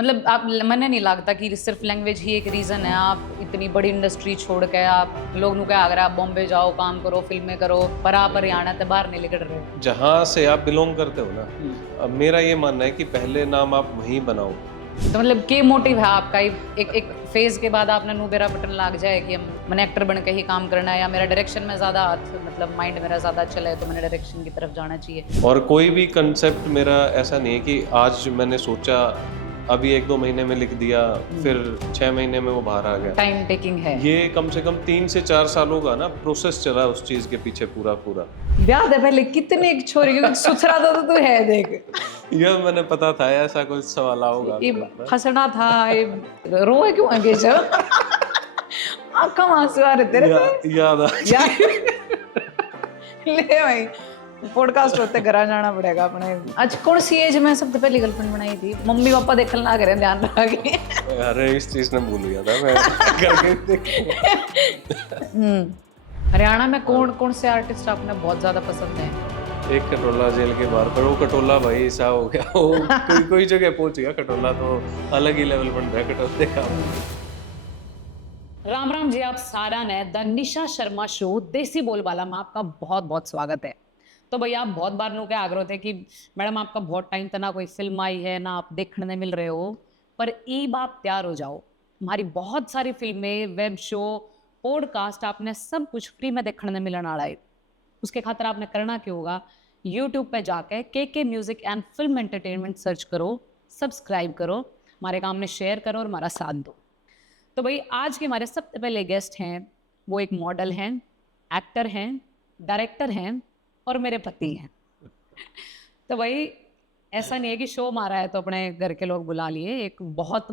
मतलब आप मैंने नहीं लगता कि सिर्फ लैंग्वेज ही एक रीज़न है। आप इतनी बड़ी इंडस्ट्री छोड़ के आप लोग नु क्या अगर आप बॉम्बे जाओ काम करो फिल्में करो पर आप हरियाणा से बाहर नहीं निकल रहे। जहाँ से आप बिलोंग करते हो ना, अब मेरा ये मानना है कि पहले नाम आप वहीं बनाओ। तो मतलब के मोटिव है आपका एक एक फेज के बाद आपने नु मेरा बटन लाग जाए कि हम मैंने एक्टर बन के ही काम करना है या मेरा डायरेक्शन में ज़्यादा हाथ मतलब माइंड मेरा ज़्यादा चला है तो मैंने डायरेक्शन की तरफ जाना चाहिए। और कोई भी कंसेप्ट मेरा ऐसा नहीं है कि आज मैंने सोचा अभी 1-2 महीने में लिख दिया फिर 6 महीने में वो बाहर आ गया। टाइम टेकिंग है। ये कम से कम 3 से 4 सालों का ना प्रोसेस चला उस चीज के पीछे पूरा। ब्याह दे पहले कितने एक छोरी क्योंकि सुथरा तो तू है देख। ये मैंने पता था ऐसा कुछ सवाल होगा। ये फंसना था ये रोए क्यों आगे जा आंखों में आंसू आ रहे तेरे पे याद आ ले भाई पॉडकास्ट होते घर जाना पड़ेगा अपने। आज कौन सी एज में सबसे पहली गर्लफ्रेंड बनाई थी? मम्मी पापा देखने ना करें ध्यान रखा के। अरे इस चीज ने भूल गया था मैं करके हरियाणा में कौन कौन से आर्टिस्ट आपने बहुत ज्यादा पसंद है? एक कटोला जेल के बाहर पर वो कटोला भाई ऐसा हो गया वो कोई जगह पहुंच गया कटोला तो अलग ही लेवल बन रहा है कटोले का। राम राम जी, आप सारा ने द निशा शर्मा शो देसी बोलबाला में आपका बहुत बहुत स्वागत है। तो भैया आप बहुत बार नु के आग्रह थे कि मैडम आपका बहुत टाइम तो ना कोई फिल्म आई है ना आप देखने मिल रहे हो पर ईब आप तैयार हो जाओ। हमारी बहुत सारी फिल्में वेब शो पॉडकास्ट आपने सब कुछ फ्री में देखने मिलने वाला है। उसके खातिर आपने करना क्या होगा, यूट्यूब पे जाके के music and film entertainment search करो, सब्सक्राइब करो, हमारे काम में शेयर करो और हमारा साथ दो। तो भाई आज के हमारे सबसे पहले गेस्ट हैं, वो एक मॉडल हैं, एक्टर हैं, डायरेक्टर हैं और मेरे पति हैं। तो भाई ऐसा नहीं है कि शो मारा है तो अपने घर के लोग बुला लिए। एक बहुत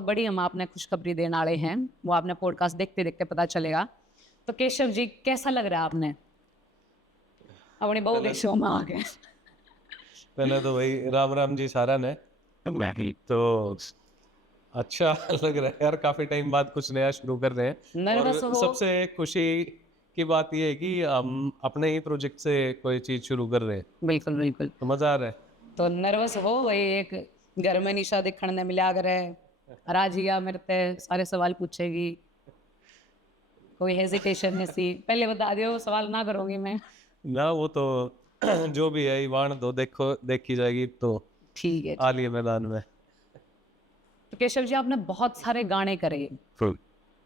बड़ी हम आपने खुशखबरी देने वाले हैं, वो आपने पॉडकास्ट देखते देखते पता चलेगा। तो केशव जी कैसा लग रहा है आपने अपनी बहू के शो में आ गए? पहले तो भाई राम राम जी सारा ने तो अच्छा लग रहा है यार, काफी टाइम बाद कुछ नया शुरू कर रहे हैं। नर्वस और हो? सबसे खुशी की बात यह है कि हम अपने ही प्रोजेक्ट से कोई चीज शुरू कर रहे हैं। बिल्कुल बिल्कुल। तो मजा आ रहा है। तो नर्वस हो भाई? एक घर में निशा दिखने मिला कर राजिया मेरे ते सारे सवाल पूछेगी, कोई हेजिटेशन है सी? पहले बता दियो सवाल ना करूंगी मैं। ना वो तो जो भी है ईवान दो देखी जाएगी तो ठीक है। आ लिए मैदान में। तो केशव जी आपने बहुत सारे गाने करे,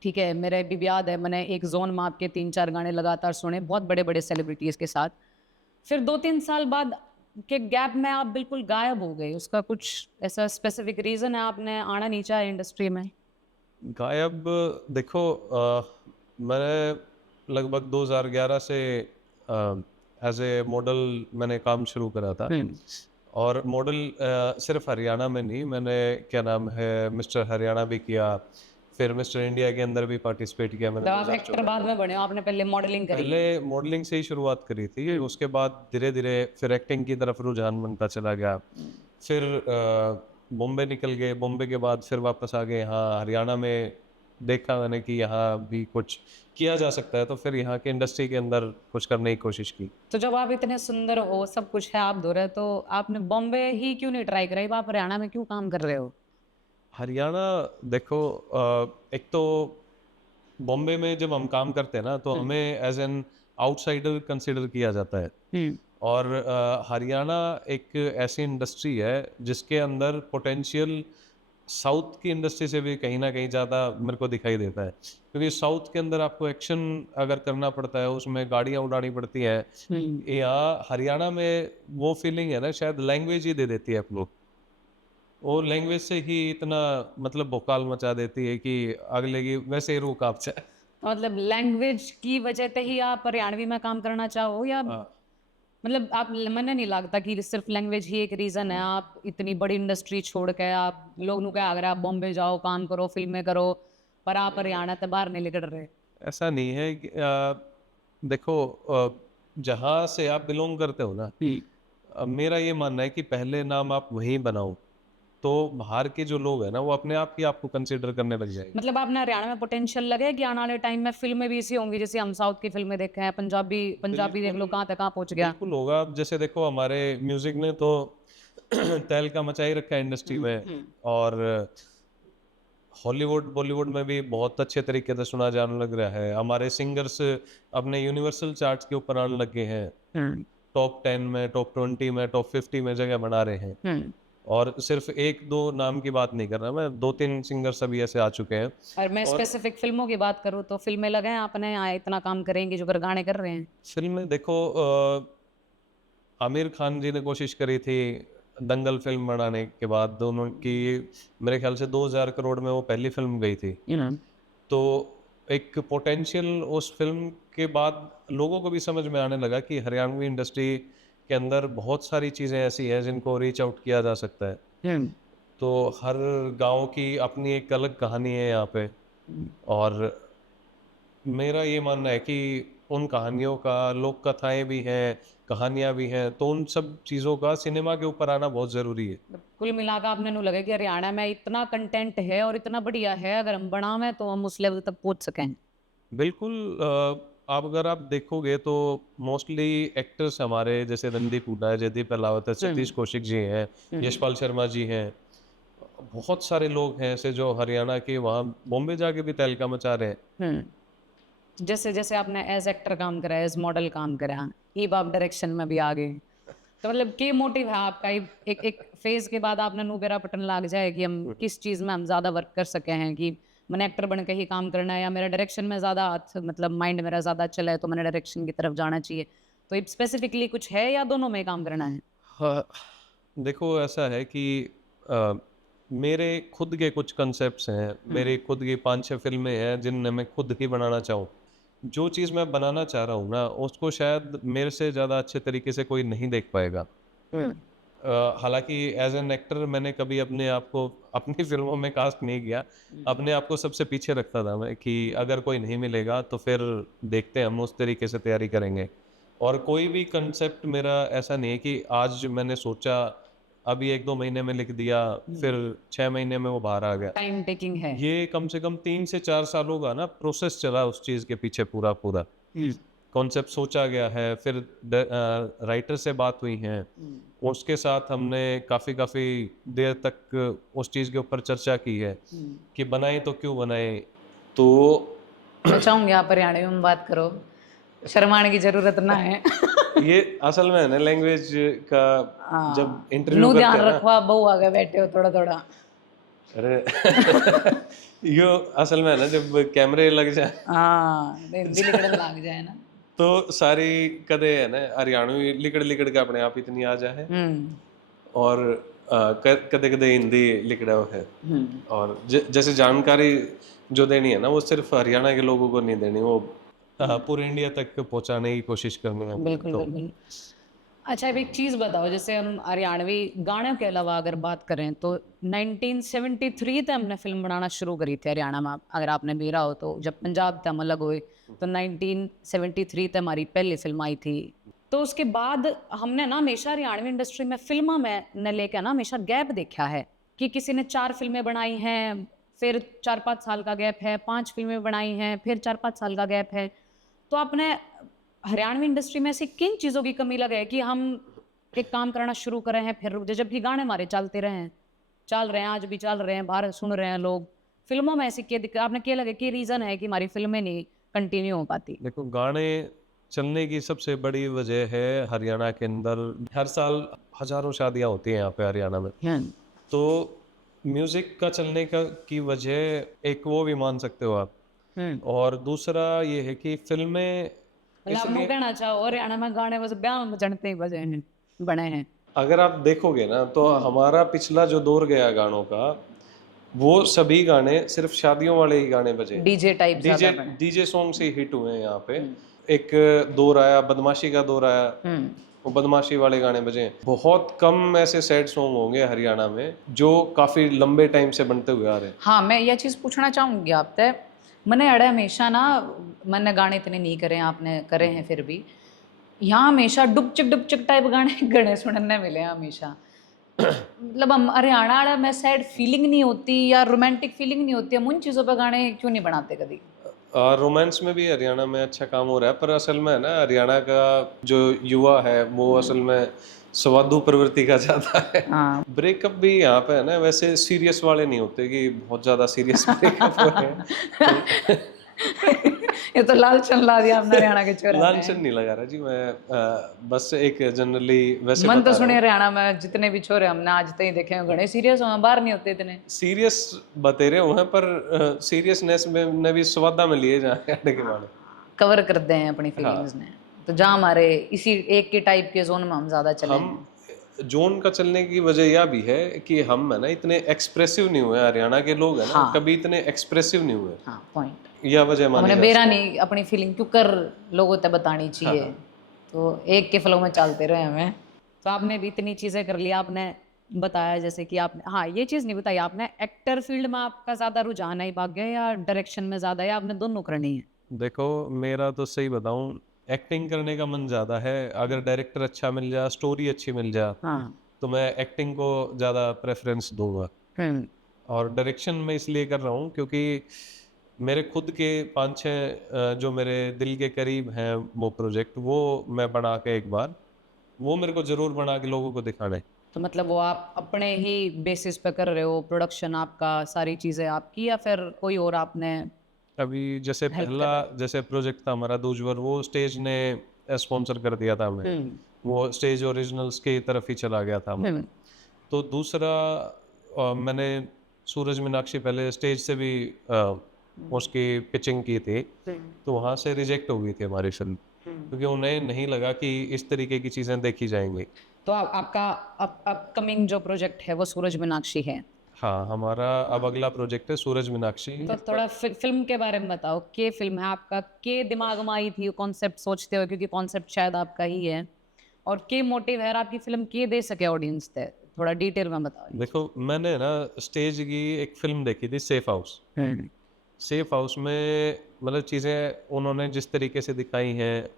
ठीक है, मेरे भी याद है मैंने एक जोन में आपके 3-4 गाने लगातार सुने बहुत बड़े बड़े सेलिब्रिटीज के साथ। फिर 2-3 साल बाद के गैप में आप बिल्कुल गायब हो गए, उसका कुछ ऐसा स्पेसिफिक रीजन है? आपने आना नहीं चाहा इंडस्ट्री में? गायब देखो मैंने लगभग 2011 से एज ए मॉडल मैंने काम शुरू करा था। और मॉडल सिर्फ हरियाणा में नहीं, मैंने क्या नाम है मिस्टर हरियाणा भी किया, फिर मिस्टर इंडिया के अंदर भी पार्टिसिपेट किया मैंने। आप एक्टर बाद में बने हो, आपने पहले मॉडलिंग करी? पहले मॉडलिंग से ही शुरुआत करी थी, उसके बाद धीरे धीरे फिर एक्टिंग की तरफ रुझान बनता चला गया। फिर बॉम्बे निकल गए, बॉम्बे के बाद फिर वापस आ गए यहाँ हरियाणा में। देखा मैंने कि यहाँ भी कुछ किया जा सकता है तो फिर यहाँ के इंडस्ट्री के अंदर कुछ करने की कोशिश की। तो जब आप इतने सुंदर हो, सब कुछ है, आप दो रहे, तो आपने बॉम्बे ही क्यों नहीं ट्राई करा? आप हरियाणा में क्यों काम कर रहे हो? हरियाणा देखो एक तो बॉम्बे में जब हम काम करते हैं ना तो हमें एज एन आउटसाइडर कंसिडर किया जाता है। और हरियाणा एक ऐसी इंडस्ट्री है जिसके अंदर पोटेंशियल साउथ की इंडस्ट्री से भी कहीं ना कहीं ज़्यादा मेरे को दिखाई देता है, क्योंकि साउथ के अंदर आपको एक्शन अगर करना पड़ता है, उसमें गाड़ियाँ उड़ानी पड़ती हैं। यहाँ हरियाणा में वो फीलिंग है ना, शायद लैंग्वेज ही दे देती है आप लोग, वो लैंग्वेज से ही इतना मतलब भोकाल मचा देती है कि अगले की वैसे ही रूह कांप जाए। मतलब लैंग्वेज की वजह से ही आप हरियाणवी में काम करना चाहो या मतलब आप मैंने नहीं लगता कि सिर्फ लैंग्वेज ही एक रीज़न है। आप इतनी बड़ी इंडस्ट्री छोड़ के आप लोग नु क्या अगर आप बॉम्बे जाओ काम करो फिल्में करो पर आप हरियाणा से बाहर नहीं निकल रहे? ऐसा नहीं है कि, देखो जहाँ से आप बिलोंग करते हो ना, मेरा ये मानना है कि पहले नाम आप वहीं बनाओ तो बाहर के जो लोग हैं ना वो अपने आप ही आपको कंसिडर करने लग जाएंगे। मतलब आपने हरियाणा में पोटेंशियल लगे कि आने वाले टाइम में फिल्में भी ऐसी होंगी जैसे हम साउथ की फिल्में देखे हैं, पंजाबी देख लो कहाँ तक कहाँ पहुँच गया। बिल्कुल होगा। अब जैसे देखो हमारे म्यूजिक ने तो तहलका मचा ही रखा है इंडस्ट्री में। और हॉलीवुड बॉलीवुड में भी बहुत अच्छे तरीके से सुना जाने लग रहा है। हमारे सिंगर्स अपने यूनिवर्सल चार्ट्स के ऊपर आने लगे हैं, टॉप 10 में, टॉप 20 में, टॉप 50 में जगह बना रहे हैं। और सिर्फ एक दो नाम की बात नहीं कर रहा मैं, 2-3 सिंगर्स अभी ऐसे आ चुके हैं। और मैं स्पेसिफिक फिल्मों की बात करूँ तो फिल्में लगे हैं आपने यहाँ इतना काम करेंगे जो कर गाने कर रहे हैं। फिल्में देखो, आमिर खान जी ने कोशिश करी थी दंगल फिल्म बनाने के बाद, दोनों की मेरे ख्याल से 2000 करोड़ में वो पहली फिल्म गई थी। तो एक पोटेंशियल उस फिल्म के बाद लोगों को भी समझ में आने लगा कि हरियाणवी इंडस्ट्री के अंदर बहुत सारी चीज़ें ऐसी हैं जिनको रीच आउट किया जा सकता है। तो हर गांव की अपनी एक अलग कहानी है यहाँ पे, और मेरा ये मानना है कि उन कहानियों का, लोक कथाएं भी हैं, कहानियां भी हैं, तो उन सब चीज़ों का सिनेमा के ऊपर आना बहुत ज़रूरी है। कुल मिलाकर आपने नु लगे कि हरियाणा में इतना कंटेंट है और इतना बढ़िया है, अगर हम बनावे तो हम उस लेवल तक पहुंच सकें। बिल्कुल। आप अगर आप देखोगे तो मोस्टली एक्टर्स हमारे जैसे रणदीप हुड्डा है, जयदीप अहलावत है, सतीश कौशिक जी हैं, यशपाल शर्मा जी हैं, बहुत सारे लोग हैं ऐसे जो हरियाणा के वहाँ बॉम्बे जाके भी तहलका मचा रहे हैं। जैसे जैसे आपने एज एक्टर काम करा, एज मॉडल काम करा, अब आप डायरेक्शन में भी आ गए, तो मतलब क्या मोटिव है आपका? एक फेज के बाद आपने बेरा पटन लग जाए कि हम किस चीज़ में हम ज़्यादा वर्क कर सके हैं, कि मैंने एक्टर बन के ही काम करना है या मेरा डायरेक्शन में ज़्यादा हाथ, मतलब माइंड मेरा ज़्यादा चला है तो मैंने डायरेक्शन की तरफ जाना चाहिए, तो स्पेसिफिकली कुछ है या दोनों में काम करना है? हाँ, देखो ऐसा है कि मेरे खुद के कुछ कंसेप्ट्स हैं, मेरी खुद की 5-6 फिल्में हैं जिनमें मैं खुद ही बनाना चाहूँ। जो चीज़ मैं बनाना चाह रहा हूँ ना, उसको शायद मेरे से ज़्यादा अच्छे तरीके से कोई नहीं देख पाएगा। हालांकि एज एन एक्टर मैंने कभी अपने आप को अपनी फिल्मों में कास्ट नहीं किया, अपने आप को सबसे पीछे रखता था मैं कि अगर कोई नहीं मिलेगा तो फिर देखते हैं, हम उस तरीके से तैयारी करेंगे। और कोई भी कंसेप्ट मेरा ऐसा नहीं है कि आज मैंने सोचा अभी 1-2 महीने में लिख दिया, फिर 6 महीने में वो बाहर आ गया। टाइम टेकिंग है। ये कम से कम 3 से 4 सालों का ना प्रोसेस चला उस चीज़ के पीछे पूरा पूरा। कॉन्सेप्ट सोचा गया है, फिर राइटर से बात हुई है, उसके साथ हमने काफ़ी देर तक उस चीज़ के ऊपर चर्चा की है कि बनाए तो क्यों बनाए। तो मैं चाहूंगी आप हरियाणवी में बात करो, शर्माने की जरूरत ना है। ये असल में है ना लैंग्वेज का, जब इंटरव्यू नु करते ध्यान हैं ना, रखवा, बहु आगे बैठे हो थोड़ा थोड़ा। अरे यो असल में है ना जब कैमरे लग जाए हाँ, हिंदी लिखने लग जाए ना। तो सारी कदे है ना हरियाणवी लिकड़ लिकड़ के अपने आप इतनी आ जाए, और कदे कदे हिंदी लिकड़ा है। और जैसे जानकारी जो देनी है ना वो सिर्फ हरियाणा के लोगों को नहीं देनी, वो पूरे इंडिया तक पहुंचाने की कोशिश करनी है। बिल्कुल बिल्कुल। अच्छा, अब एक चीज़ बताओ, जैसे हम हरियाणवी गानों के अलावा अगर बात करें तो 1973 तक हमने फिल्म बनाना शुरू करी थी हरियाणा में, अगर आपने देखा हो तो, जब पंजाब से हम अलग हुए तो 1973 तक हमारी पहली फिल्म आई थी। तो उसके बाद हमने ना हमेशा हरियाणवी इंडस्ट्री में फिल्मों में न लेकर ना हमेशा गैप देखा है कि किसी ने 4 फिल्में बनाई हैं, फिर 4-5 साल का गैप है, 5 फिल्में बनाई हैं, फिर 4-5 साल का गैप है। तो आपने हरियाणवी इंडस्ट्री में ऐसी किन चीज़ों की कमी लगे कि हम एक काम करना शुरू करें हैं फिर रुक जाए, जबकि गाने हमारे चलते रहे हैं, चल रहे हैं, आज भी चल रहे हैं, बाहर सुन रहे हैं लोग, फिल्मों में ऐसी क्या दिक्कत, आपने क्या लगे कि रीज़न है कि हमारी फिल्में नहीं कंटिन्यू हो पाती? देखो, गाने चलने की सबसे बड़ी वजह है हरियाणा के अंदर हर साल हजारों शादियां होती हैं यहाँ पे हरियाणा में। तो म्यूजिक का चलने का की वजह एक वो भी मान सकते हो आप, और दूसरा ये है कि फिल्में मतलब कहना चाहो हरियाणा में गाने बस ब्याह में बजते ही बजे हैं, बने हैं। अगर आप देखोगे ना तो हमारा पिछला जो दौर गया गानों का, वो सभी गाने सिर्फ शादियों वाले ही गाने बजे, डीजे टाइप डीजे सॉन्ग से हिट हुए हैं यहाँ पे। एक दौर आया, बदमाशी का दौर आया, वो बदमाशी वाले गाने बजे। बहुत कम ऐसे सैड सॉन्ग होंगे हरियाणा में जो काफी लंबे टाइम से बनते हुए आ रहे हैं। हाँ, मैं यह चीज़ पूछना चाहूँगी आपसे, मैंने अड़े हमेशा ना, मैंने गाने इतने नहीं करे, आपने करे हैं फिर भी, यहाँ हमेशा डुपचक टाइप गाने गणे सुनने मिले हैं हमेशा। मतलब हम हरियाणा वाला में सैड फीलिंग नहीं होती या रोमांटिक फीलिंग नहीं होती, हम उन चीज़ों पर गाने क्यों नहीं बनाते कभी? रोमांस में भी हरियाणा में अच्छा काम हो रहा है, पर असल में है ना हरियाणा का जो युवा है वो असल में स्वादु प्रवृत्ति का ज्यादा है। हाँ ब्रेकअप भी यहाँ पे है ना, वैसे सीरियस वाले नहीं होते कि बहुत ज्यादा सीरियस ब्रेकअप हो रहे हैं। ये तो लालचन ला दिया आपने हरियाणा के छोरा ने। लालचन नहीं लगा रहा जी मैं, बस एक जनरली वैसे मन तो बता रहा सुने हूँ। हरियाणा में जितने भी छोरे हमने आज तक देखे हैं घणे सीरियस हो बाहर नहीं होते इतने। सीरियस बतेरे हुए हैं, पर सीरियसनेस में ने भी स्वादा में लिए जाने आने के बाद। कवर कर दे हैं अपनी फीलिंग्स ने, तो जहाँ हमारे इसी एक के टाइप के जोन में हम ज्यादा चले हैं। हम जोन का चलने की वजह यह भी है कि हम है ना इतने एक्सप्रेसिव नहीं हुए, हरियाणा के लोग है ना हाँ। कभी इतने एक्सप्रेसिव नहीं हुए, हाँ पॉइंट, यह वजह मानी हमने जा बेरा सकती नहीं अपनी फीलिंग क्यों कर लोगों तक बतानी चाहिए। तो एक के फ्लो में चलते रहे हमें। तो आपने भी इतनी चीजें कर लिया, आपने बताया जैसे कि आपने, हाँ ये चीज नहीं बताई आपने, एक्टर फील्ड में आपका ज्यादा रुझान है भाग्य या डायरेक्शन में ज्यादा, या आपने दोनों करनी है? देखो मेरा तो सही बताऊं, एक्टिंग करने का मन ज़्यादा है। अगर डायरेक्टर अच्छा मिल जाए, स्टोरी अच्छी मिल जाए, हाँ तो मैं एक्टिंग को ज़्यादा प्रेफरेंस दूंगा। और डायरेक्शन में इसलिए कर रहा हूँ क्योंकि मेरे खुद के 5-6 जो मेरे दिल के करीब हैं वो प्रोजेक्ट, वो मैं बना के एक बार वो मेरे को ज़रूर बना के लोगों को दिखाना है। तो मतलब वो आप अपने ही बेसिस पे कर रहे हो, प्रोडक्शन आपका, सारी चीजें आपकी, या फिर कोई और आपने? अभी जैसे हेल्प पहला जैसे प्रोजेक्ट था हमारा दूजवर, वो स्टेज ने स्पॉन्सर कर दिया था हमें, वो स्टेज ओरिजिनल्स की तरफ ही चला गया था हमारा। तो दूसरा मैंने सूरज मीनाक्षी पहले स्टेज से भी उसकी पिचिंग की थी, तो वहाँ से रिजेक्ट हो गई थी हमारी फिल्म, क्योंकि उन्हें नहीं लगा कि इस तरीके की चीज़ें देखी जाएंगी। तो आपका अपकमिंग जो प्रोजेक्ट है वो सूरज मीनाक्षी है? हाँ, हमारा अब अगला प्रोजेक्ट है सूरज मीनाक्षी। तो थोड़ा फिल्म के बारे में बताओ, के फिल्म है आपका, के दिमाग में आई थी कॉन्सेप्ट सोचते हो, क्योंकि कॉन्सेप्ट शायद आपका ही है, और के मोटिव है आपकी फिल्म के दे सके ऑडियंस ते, थोड़ा डिटेल में बताओ। देखो मैंने ना स्टेज की एक फिल्म देखी थी, सेफ हाउस। सेफ हाउस में मतलब चीज़ें उन्होंने जिस तरीके से दिखाई हैं,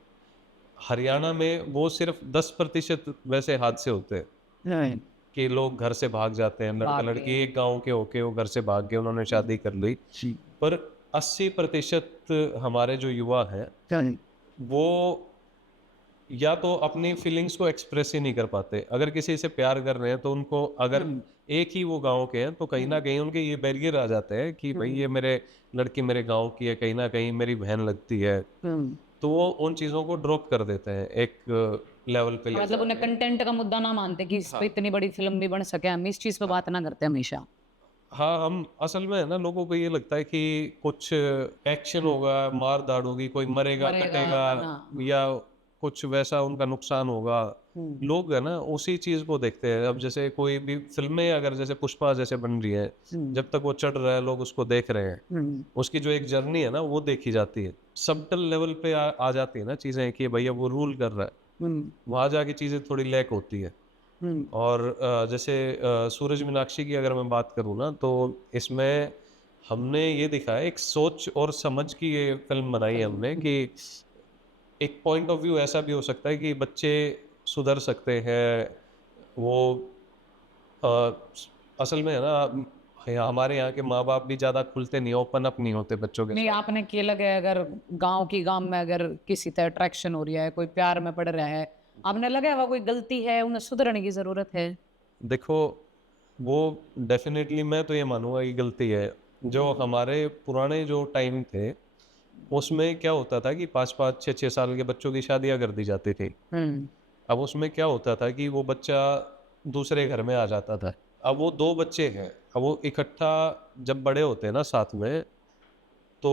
हरियाणा में वो सिर्फ 10% वैसे हादसे होते हैं कि लोग घर से भाग जाते हैं, लड़का लड़की एक गांव के होके वो घर से भाग गए, उन्होंने शादी कर ली। पर 80% हमारे जो युवा हैं वो या तो अपनी फीलिंग्स को एक्सप्रेस ही नहीं कर पाते। अगर किसी से प्यार कर रहे हैं तो उनको, अगर एक ही वो गांव के हैं तो कहीं ना कहीं उनके ये बैरियर आ जाते हैं कि भाई ये मेरे लड़की मेरे गांव की है, कहीं ना कहीं मेरी बहन लगती है, तो वो उन चीज़ों को ड्रॉप कर देते हैं एक लेवल पे ले मतलब उन्हें कंटेंट का मुद्दा ना मानते कि इस पे इतनी बड़ी फिल्म भी बन सके, हम इस चीज पे बात ना करते हमेशा। हाँ, हम असल में है ना लोगों को ये लगता है कि कुछ एक्शन होगा, मार धाड़ होगी, कोई मरेगा कटेगा, या कुछ वैसा उनका नुकसान होगा। लोग है ना उसी चीज को देखते हैं। अब जैसे कोई भी फिल्में अगर जैसे पुष्पा जैसे बन रही है, जब तक वो चढ़ रहा है लोग उसको देख रहे हैं, उसकी जो एक जर्नी है ना वो देखी जाती है। सबटल लेवल पे आ जाती है ना चीजें कि भैया वो रूल कर रहा है, वहां जाके चीजें थोड़ी लैक होती है। और जैसे सूरज मीनाक्षी की अगर मैं बात करूँ ना, तो इसमें हमने ये दिखाया एक सोच और समझ की ये फिल्म बनाई है हमने कि एक पॉइंट ऑफ व्यू ऐसा भी हो सकता है कि बच्चे सुधर सकते हैं। वो अ, असल में है ना हमारे यहाँ के माँ बाप भी ज़्यादा खुलते नहीं, ओपन अप नहीं होते बच्चों के नहीं साथ। आपने के लगे अगर गांव में अगर किसी तरह अट्रैक्शन हो रही है, कोई प्यार में पड़ रहा है, आपने लगा हुआ कोई गलती है, उन्हें सुधरने की जरूरत है? देखो वो डेफिनेटली मैं तो ये मानूंगा कि गलती है। जो हमारे पुराने जो टाइम थे उसमें क्या होता था कि 5-5, 6-6 साल के बच्चों की शादियां कर दी जाती थी। अब उसमें क्या होता था कि वो बच्चा दूसरे घर में आ जाता था। अब वो दो बच्चे हैं, अब वो इकट्ठा जब बड़े होते हैं ना साथ में, तो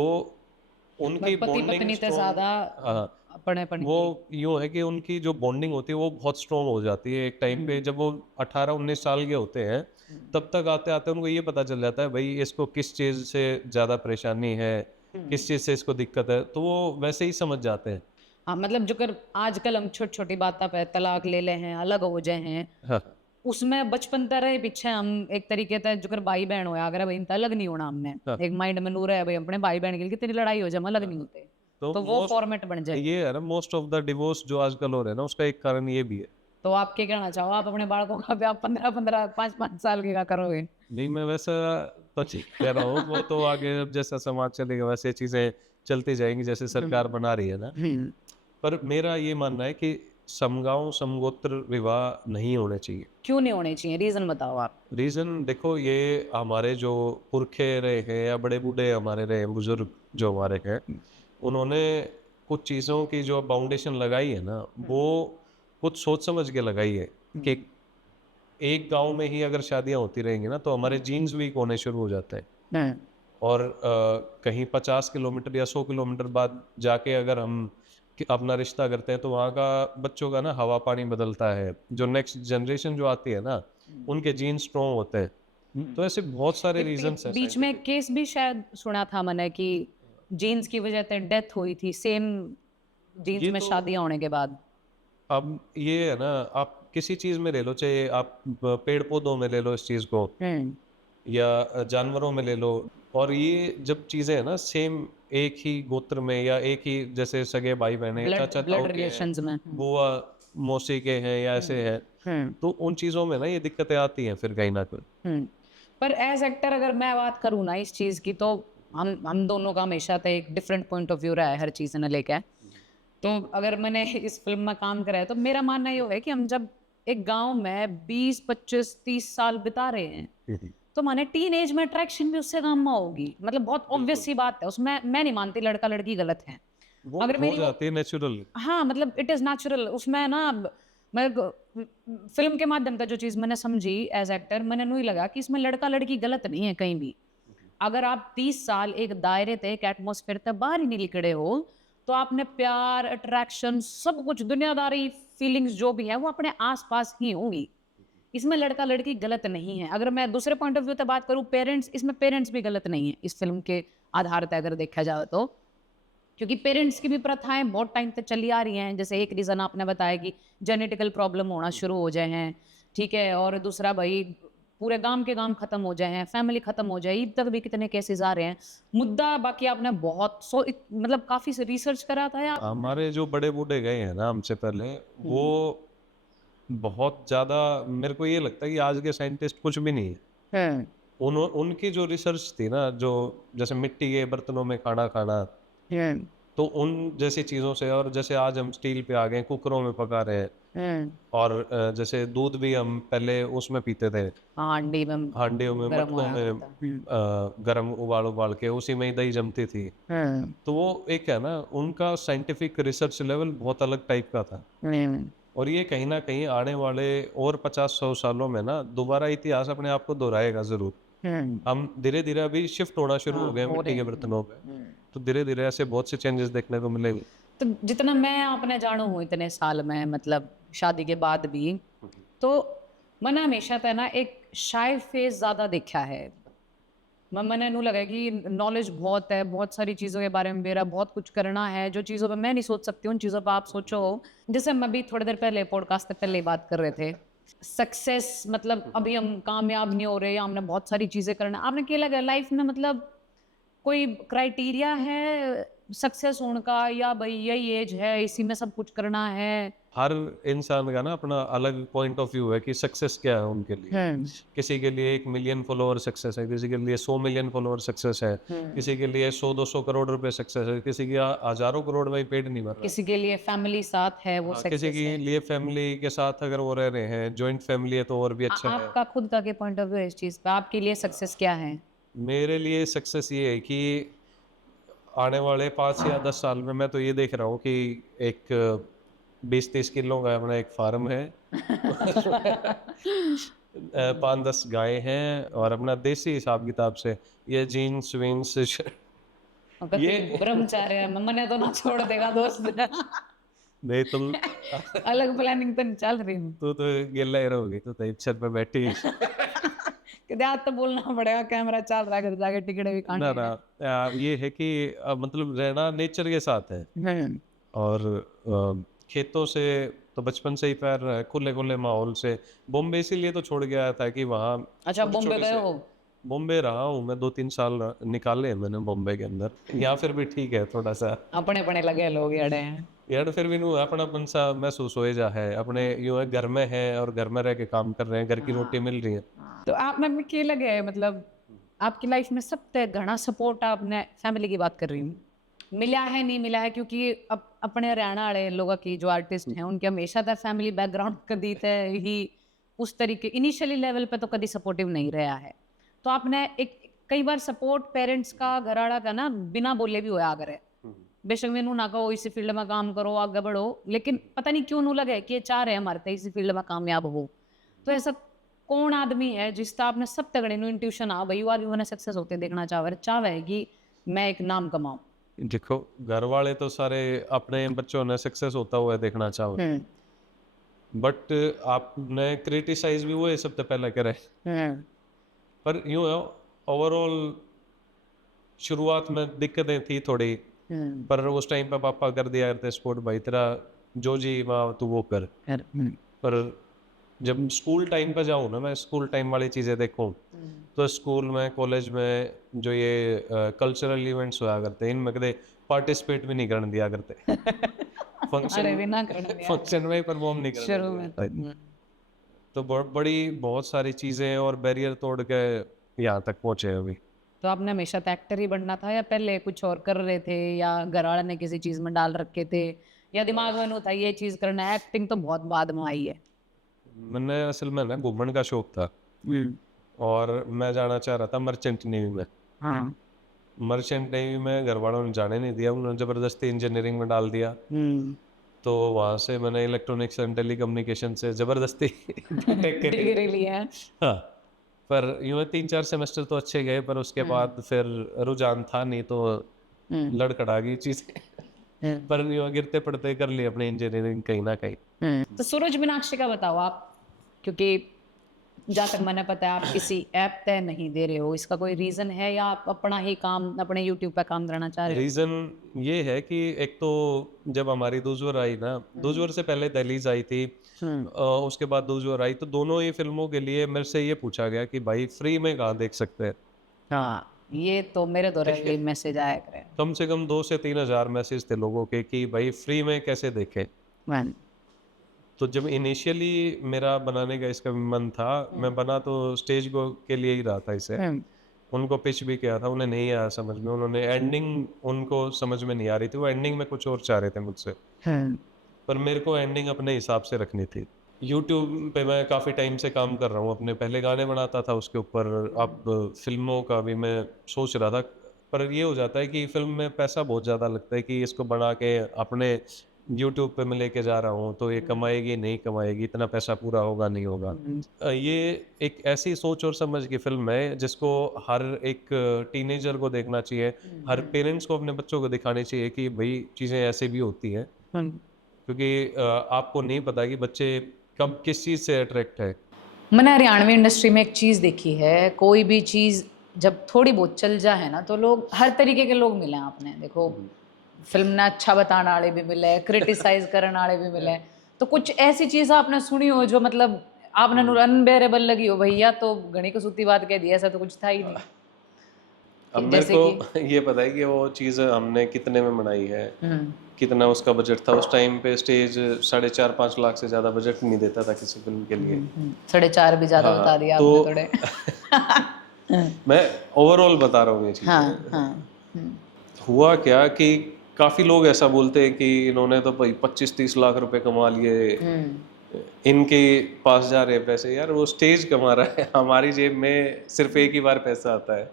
उनकी पति बॉन्डिंग पत्नी से स्ट्रॉन्ग, ज्यादा हाँ, अपने पन वो की। यूँ है कि उनकी जो बॉन्डिंग होती है वो बहुत स्ट्रॉन्ग हो जाती है एक टाइम पे। जब वो 18-19 साल के होते हैं तब तक आते आते उनको ये पता चल जाता है भाई इसको किस चीज़ से ज़्यादा परेशानी है, किस चीज़ से इसको दिक्कत है, तो वो वैसे ही समझ जाते हैं। हाँ मतलब जो कर आजकल हम छोटी छोटी बातों पे तलाक ले ले हैं, अलग हो जाए हैं, हाँ, उसमें बचपन तरह पीछे हम एक तरीके से जो कर भाई बहन होया अगर भाई अलग नहीं होना, हमने हाँ। एक माइंड में नूर है भाई अपने भाई बहन के लिए कितनी लड़ाई हो जाए हम अलग नहीं होते, तो वो most- फॉर्मेट बन जाए। ये है ना मोस्ट ऑफ द डिवोर्स जो आजकल हो रहे हैं ना, उसका एक कारण ये भी है। तो आप क्या कहना चाहो, आप अपने बालकों का ब्याह 15-15 5-5 साल के का करोगे? नहीं, मैं वैसा तो नहीं कह रहा हूँ, वो तो आगे अब जैसा समाज चलेगा वैसे चीज़ें चलती जाएंगी जैसे सरकार बना रही है ना। पर मेरा ये मानना है कि समगांव समगोत्र विवाह नहीं होने चाहिए। क्यों नहीं होने चाहिए, रीजन बताओ आप। रीज़न देखो, ये हमारे जो पुरखे रहे हैं या बड़े बूढ़े हमारे रहे हैं, बुजुर्ग जो हमारे हैं, उन्होंने कुछ चीज़ों की जो फाउंडेशन लगाई है ना, वो कुछ सोच समझ के लगाई है कि एक गांव में ही अगर शादियां होती रहेंगी ना, तो हमारे जीन्स वीक होने शुरू हो जाते हैं। और कहीं 50 किलोमीटर या 100 किलोमीटर बाद जाके अगर हम अपना रिश्ता करते हैं, तो वहाँ का बच्चों का ना हवा पानी बदलता है। जो नेक्स्ट जनरेशन जो आती है ना, उनके जीन स्ट्रॉन्ग होते हैं। तो ऐसे बहुत सारे रीजंस हैं। बीच में केस भी शायद सुना था मैंने कि जीन्स की वजह से डेथ हुई थी सेम जीन्स ये में तो शादियां होने के बाद। अब ये है ना, आप किसी चीज़ में ले लो, चाहे आप पेड़ पौधों में ले लो इस चीज़ को, या जानवरों में ले लो। और ये जब चीज़ें हैं ना सेम एक ही गोत्र में, या एक ही जैसे सगे भाई बहन हैं, ब्लड चाचा ब्लड ताऊ के हैं, रिलेशंस में। बुआ मौसी के हैं, या ऐसे हैं, तो उन चीज़ों में ना ये दिक्कतें आती हैं फिर कहीं ना कहीं। पर एज एक्टर अगर मैं बात करूँ ना इस चीज़ की, तो हम दोनों का हमेशा तो एक डिफरेंट पॉइंट ऑफ व्यू रहा है हर चीज़ ने लेके। तो अगर मैंने इस फिल्म में काम करा है, तो मेरा मानना ये है कि हम जब एक गांव में 20 25 30 साल बिता रहे हैं, तो माने टीन एज में अट्रैक्शन भी उससे कम होगी। मतलब बहुत ऑब्वियस सी बात है, उसमें मैं नहीं मानती लड़का लड़की गलत है। वो अगर हो मेरी जाती है नेचुरल। हाँ मतलब इट इज़ नेचुरल उसमें ना। मैं फिल्म के माध्यम से जो चीज़ मैंने समझी एज एक्टर, मैंने नहीं लगा कि इसमें लड़का लड़की गलत नहीं है कहीं भी। अगर आप 30 साल एक दायरे थे, एक एटमॉस्फेयर से बाहर ही नहीं निकले हो, तो आपने प्यार अट्रैक्शन सब कुछ दुनियादारी फीलिंग्स जो भी है वो अपने आसपास ही होंगी। इसमें लड़का लड़की गलत नहीं है। अगर मैं दूसरे पॉइंट ऑफ व्यू से बात करूँ, पेरेंट्स, इसमें पेरेंट्स भी गलत नहीं है इस फिल्म के आधार पर अगर देखा जाए तो। क्योंकि पेरेंट्स की भी प्रथाएं बहुत टाइम तक चली आ रही हैं। जैसे एक रीज़न आपने बताया कि जेनेटिकल प्रॉब्लम होना शुरू हो जाए हैं, ठीक है। और दूसरा भाई पूरे गांव के गांव खत्म हो जाए हैं, फैमिली खत्म हो जाए, ईद तक भी कितने केसेस आ रहे हैं। मुद्दा बाकी आपने बहुत मतलब काफ़ी से रिसर्च करा था या। हमारे जो बड़े बूढ़े गए हैं ना हमसे पहले, वो बहुत ज़्यादा, मेरे को ये लगता है कि आज के साइंटिस्ट कुछ भी नहीं है। उनकी जो रिसर्च थी ना, जो जैसे मिट्टी के बर्तनों में खाना खाना, तो उन जैसी चीज़ों से, और जैसे आज हम स्टील पे आ गए, कुकरों में पका रहे हैं, और जैसे दूध भी हम पहले उसमें पीते थे, हांडी में हांडियों में, गर्म मटकों होया में, करता। गरम उबाल उबाल के उसी में ही दही जमती थी। तो वो एक है ना, उनका साइंटिफिक रिसर्च लेवल बहुत अलग टाइप का था। और ये कहीं ना कहीं आने वाले और 50-100 सालों में ना दोबारा इतिहास अपने आप को दोहराएगा ज़रूर। हम धीरे धीरे अभी शिफ्ट होना शुरू हो गए मिट्टी के बर्तनों पे, तो धीरे धीरे ऐसे बहुत से चेंजेस देखने को मिलेंगे। तो जितना मैं आपने जानू हूँ इतने साल में, मतलब शादी के बाद भी, तो मैंने हमेशा था ना एक शाय फेज ज़्यादा देखा है। मैंने नू लगा कि नॉलेज बहुत है, बहुत सारी चीज़ों के बारे में मेरा बहुत कुछ करना है, जो चीज़ों पे मैं नहीं सोच सकती उन चीज़ों पे आप सोचो। जैसे हम अभी थोड़ी देर पहले पॉडकास्ट से पहले ही बात कर रहे थे, सक्सेस मतलब अभी हम कामयाब नहीं हो रहे या हमने बहुत सारी चीज़ें करना। आपने क्या लगा लाइफ में, मतलब कोई क्राइटेरिया है सक्सेस होने का, या भाई यही एज है इसी में सब कुछ करना है? हर इंसान का ना अपना अलग पॉइंट ऑफ व्यू है कि सक्सेस क्या है उनके लिए। किसी के लिए 1 मिलियन फॉलोअर सक्सेस है, किसी के लिए 100 मिलियन फॉलोअर सक्सेस है, किसी के लिए 100-200 करोड़ रुपए सक्सेस है, किसी के हजारों करोड़ में पेट नहीं भर रहा, किसी के लिए फैमिली साथ है वो किसी सक्सेस के है। लिए फैमिली के साथ अगर वो रह रहे हैं, जॉइंट फैमिली है तो और भी अच्छा है। आपका खुद का क्या पॉइंट ऑफ व्यू है इस चीज़ पे? आपके लिए सक्सेस क्या है? मेरे लिए सक्सेस ये है कि आने वाले 5 या 10 साल में मैं तो ये देख रहा हूँ कि एक 20-30 किलो का अपना एक फार्म है, 5-10 गाय हैं, और अपना देसी हिसाब किताब से ये जीन्स वीन्स अगर ये ब्रह्मचार्य है, मम्मा ने तो ना छोड़ देगा दोस्त। नहीं तुम अलग प्लानिंग तो नहीं चल रही हूँ। तू तो गिल्ला ही रहोगी, तू तो छत पे बैठी कि यार तो बोलना पड़ेगा, कैमरा चल रहा है, घर जाके टिकट भी ना काटने ना। ये है कि मतलब रहना नेचर के साथ है, हैं। और खेतों से तो बचपन से ही प्यार रहा है, खुले खुले माहौल से। बॉम्बे इसीलिए तो छोड़ के आया था कि वहाँ अच्छा, बॉम्बे गए हो? बॉम्बे रहा हूँ मैं, 2-3 साल निकाले हैं मैंने बॉम्बे के अंदर। यहाँ फिर भी ठीक है थोड़ा सा, अपने अपने लगे लोग अड़े हैं। यार फिर भी नू अपनापन सा महसूस हो जा है, अपने यूं है घर में है और घर में रह के काम कर रहे हैं, घर की रोटी मिल रही है। तो आप में क्या लगे, मतलब आपकी लाइफ में सबसे घना सपोर्ट आपने फैमिली की बात कर रही हूँ, मिला है नहीं मिला है, क्योंकि अपने हरियाणा वाले लोगों की जो आर्टिस्ट हैं उनके हमेशा था फैमिली बैकग्राउंड कदी ते ही उस तरीके इनिशियली लेवल पे तो कभी सपोर्टिव नहीं रहा है। तो आपने एक कई बार सपोर्ट पेरेंट्स का घर वाला का ना बिना बोले भी होया करे, बेशक मैनू ना कहो इसी फील्ड में काम करो आगे बढ़ो, लेकिन पता नहीं क्यों नू लगे कि ये चाह रहे हैं हमारे ते इसी फील्ड में कामयाब हो। तो ऐसा कौन आदमी है जिसका आपने सब तगड़े नु इंट्यूशन आ भाई वो मैंने सक्सेस होते देखना चाहे कि मैं एक नाम कमाऊं। देखो घर वाले तो सारे अपने बच्चों ने सक्सेस होता हुआ देखना चाहो, बट आपने क्रिटिसाइज भी वो ये सबसे पहले करे। पर यूं है ओवरऑल शुरुआत में दिक्कतें थी थोड़ी, पर उस टाइम पे पापा कर दिया करते सपोर्ट, भाई तेरा जो जी माँ तू वो कर। पर जब स्कूल टाइम पे जाऊँ ना, मैं स्कूल टाइम वाली चीज़ें देखूँ, तो स्कूल में कॉलेज में जो ये कल्चरल इवेंट्स हुआ करते इनमें कदे पार्टिसिपेट भी नहीं करने दिया करते। फंक्शन में ही परफॉर्म नहीं शुरू करने में तो बहुत सारी चीज़ें और बैरियर तोड़ के यहाँ तक पहुँचे अभी। तो आपने हमेशा तो एक्टर ही बनना था या पहले कुछ और कर रहे थे, या घर वाले ने किसी चीज में डाल रखे थे, या दिमाग में था ये चीज करना है? एक्टिंग तो बहुत बाद में आई है। मैंने असल में ना घूमने का शौक था और मैं जाना चाह रहा था मर्चेंट नेवी में। हाँ। मर्चेंट नेवी में घर वालों ने जाने नहीं दिया, उन्होंने ज़बरदस्ती इंजीनियरिंग में डाल दिया। तो वहाँ से मैंने इलेक्ट्रॉनिक्स एंड टेलीकम्युनिकेशन से ज़बरदस्ती डिग्री लिया। हाँ, पर यूँ 3-4 सेमेस्टर तो अच्छे गए, पर उसके बाद फिर रुझान था नहीं तो लड़खड़ा गई चीज़। पर यूँ गिरते पड़ते कर ली अपनी इंजीनियरिंग कहीं ना कहीं। तो सूरज मीनाक्षी का बताओ आप, क्योंकि जहाँ तक मैंने पता है आप किसी ऐप तय नहीं दे रहे हो, इसका कोई रीजन है या आप अपना ही काम अपने यूट्यूब पे काम करना चाह रहे हो? रीज़न ये है कि एक तो जब हमारी दूसवर आई ना, दूसवर से पहले दहलीज आई थी, उसके बाद दूसवर आई, तो दोनों ही फिल्मों के लिए मेरे से ये पूछा गया कि भाई फ्री में कहाँ देख सकते हैं। हाँ, ये तो मेरे द्वारा भी मैसेज आया करे। कम से कम 2 से 3 हज़ार मैसेज थे लोगों के कि भाई फ्री में कैसे देखें। तो जब इनिशियली मेरा बनाने का इसका मन था, मैं बना तो स्टेज को के लिए ही रहा था इसे। उनको पिच भी किया था, उन्हें नहीं आया समझ में, उन्होंने एंडिंग उनको समझ में नहीं आ रही थी, वो एंडिंग में कुछ और चाह रहे थे मुझसे। पर मेरे को एंडिंग अपने हिसाब से रखनी थी। यूट्यूब पे मैं काफ़ी टाइम से काम कर रहा हूँ, अपने पहले गाने बनाता था उसके ऊपर, अब फिल्मों का भी मैं सोच रहा था। पर ये हो जाता है कि फिल्म में पैसा बहुत ज़्यादा लगता है कि इसको बना के अपने यूट्यूब पे मैं लेके जा रहा हूँ तो ये कमाएगी नहीं कमाएगी, इतना पैसा पूरा होगा नहीं होगा। ये एक ऐसी सोच और समझ की फिल्म है जिसको हर एक टीनेजर को देखना चाहिए, हर पेरेंट्स को अपने बच्चों को दिखानी चाहिए कि भाई चीज़ें ऐसे भी होती हैं, क्योंकि आपको नहीं पता कि बच्चे कब किस चीज़ से अट्रैक्ट है। मैंने हरियाणवी इंडस्ट्री में एक चीज़ देखी है, कोई भी चीज़ जब थोड़ी बहुत चल जाए ना तो लोग हर तरीके के लोग मिले। आपने देखो फिल्म ने अच्छा बताने वाले भी मिले, क्रिटिसाइज करने वाले भी मिले, तो कुछ ऐसी चीज़ आपने सुनी हो जो मतलब आपने अनबेरेबल लगी हो, भैया तो घड़ी कसूती बात कह दी, ऐसा तो कुछ था ही नहीं। अब मेरे को ये पता है कि वो चीज़ हमने कितने में बनाई है, कितना उसका बजट था उस टाइम पे। स्टेज 4.5-5 लाख से ज़्यादा बजट नहीं देता था किसी फिल्म के लिए। 4.5 भी ज़्यादा बता दिया आपने थोड़े। मैं ओवरऑल बता रहा हूँ ये चीज़। हुआ क्या कि काफ़ी लोग ऐसा बोलते हैं कि इन्होंने तो भाई 25-30 लाख रुपए कमा लिए, इनके पास जा रहे पैसे। यार वो स्टेज कमा रहा है, हमारी जेब में सिर्फ एक ही बार पैसा आता है,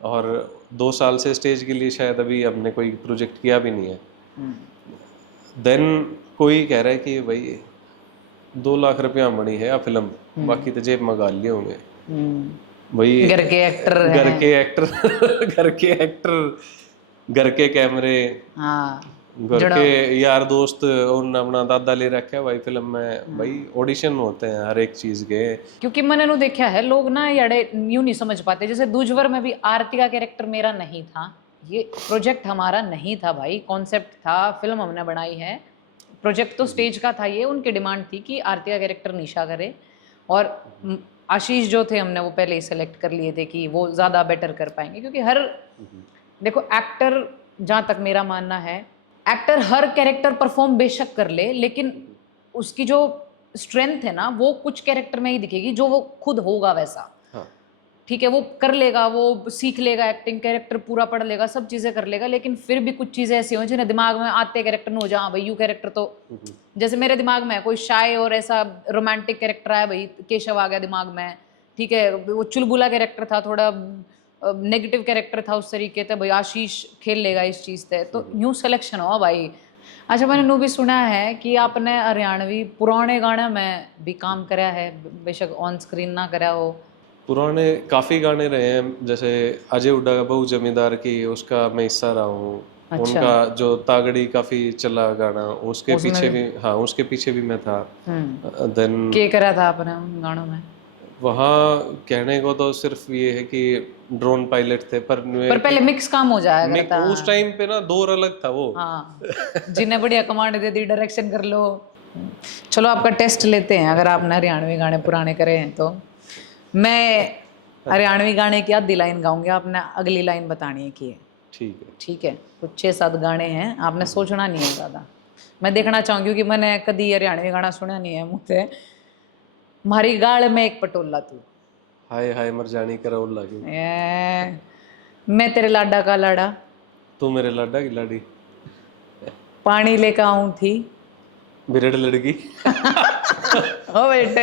और 2 साल से स्टेज के लिए शायद अभी हमने कोई प्रोजेक्ट किया भी नहीं है। देन कोई कह रहा है कि भाई 2 लाख रुपया बनी है फिल्म, बाकी तो जेब में गाल लिए होंगे। भाई घर के एक्टर घर के कैमरे, घर के यार दोस्त, उन्होंने अपना दादा ले रखा है भाई फिल्म में। भाई ऑडिशन होते हैं हर एक चीज के। क्योंकि मैंने नो देखा है लोग ना यारे यूं नहीं समझ पाते, जैसे दूजवर में भी आरती का कैरेक्टर मेरा नहीं था, ये प्रोजेक्ट हमारा नहीं था भाई, कॉन्सेप्ट था, फिल्म हमने बनाई है, प्रोजेक्ट तो स्टेज का था। ये उनकी डिमांड थी कि आरती का कैरेक्टर निशा करे, और आशीष जो थे हमने वो पहले ही सेलेक्ट कर लिए थे कि वो ज़्यादा बेटर कर पाएंगे। क्योंकि हर देखो एक्टर, जहाँ तक मेरा मानना है, एक्टर हर कैरेक्टर परफॉर्म बेशक कर ले, लेकिन उसकी जो स्ट्रेंथ है ना वो कुछ कैरेक्टर में ही दिखेगी जो वो खुद होगा वैसा। ठीक है वो कर लेगा, वो सीख लेगा, एक्टिंग कैरेक्टर पूरा पढ़ लेगा, सब चीजें कर लेगा, लेकिन फिर भी कुछ चीजें ऐसी हो जिन्हें दिमाग में आते कैरेक्टर में हो जा, हाँ भाई यू कैरेक्टर तो, जैसे मेरे दिमाग में है कोई शाय और ऐसा रोमांटिक कैरेक्टर है भाई, केशव आ गया दिमाग में, ठीक है वो चुलबुला कैरेक्टर था, थोड़ा नेगेटिव कैरेक्टर था उस तरीके से, भाई आशीष खेल लेगा इस चीज से, तो न्यू सिलेक्शन हो भाई। अच्छा मैंने नू भी सुना है कि आपने हरियाणवी पुराने गाने में भी काम करा है, बेशक ऑन स्क्रीन ना करा हो। पुराने काफी गाने रहे हैं, जैसे अजय हुड्डा का बहू जमींदार की, उसका मैं हिस्सा रहा हूँ। अच्छा। उनका जो तागड़ी काफी चला गाना, उसके पीछे भी, हाँ उसके पीछे भी मैं था। देन क्या करा था आपने उन गानों में? वहाँ कहने को तो सिर्फ ये है कि ड्रोन पायलट थे, पर पहले मिक्स काम हो जाया करता। उस टाइम पे ना दौर अलग था वो। हाँ जिन्हें बढ़िया कमांड दे दी, डायरेक्शन कर लो। चलो आपका टेस्ट लेते हैं, अगर आपने हरियाणवी गाने पुराने करे हैं तो। मैं हरियाणवी गाने की आधी लाइन गाऊंगी, आपने अगली लाइन बतानी है कि है। ठीक है। ठीक है, कुछ 6-7 गाने हैं, आपने सोचना नहीं है ज़्यादा, मैं देखना चाहूंगी क्योंकि मैंने कभी हरियाणवी गाना सुना नहीं है मुझसे। मारी गाल में एक पटोला तू, हाय हाय मर जानी करौला की, मैं तेरे लाडा का लाडा, तू मेरे लाडा की लाडी, पानी लेकर आऊं थी बिरड़ लड़की। ओ बेटे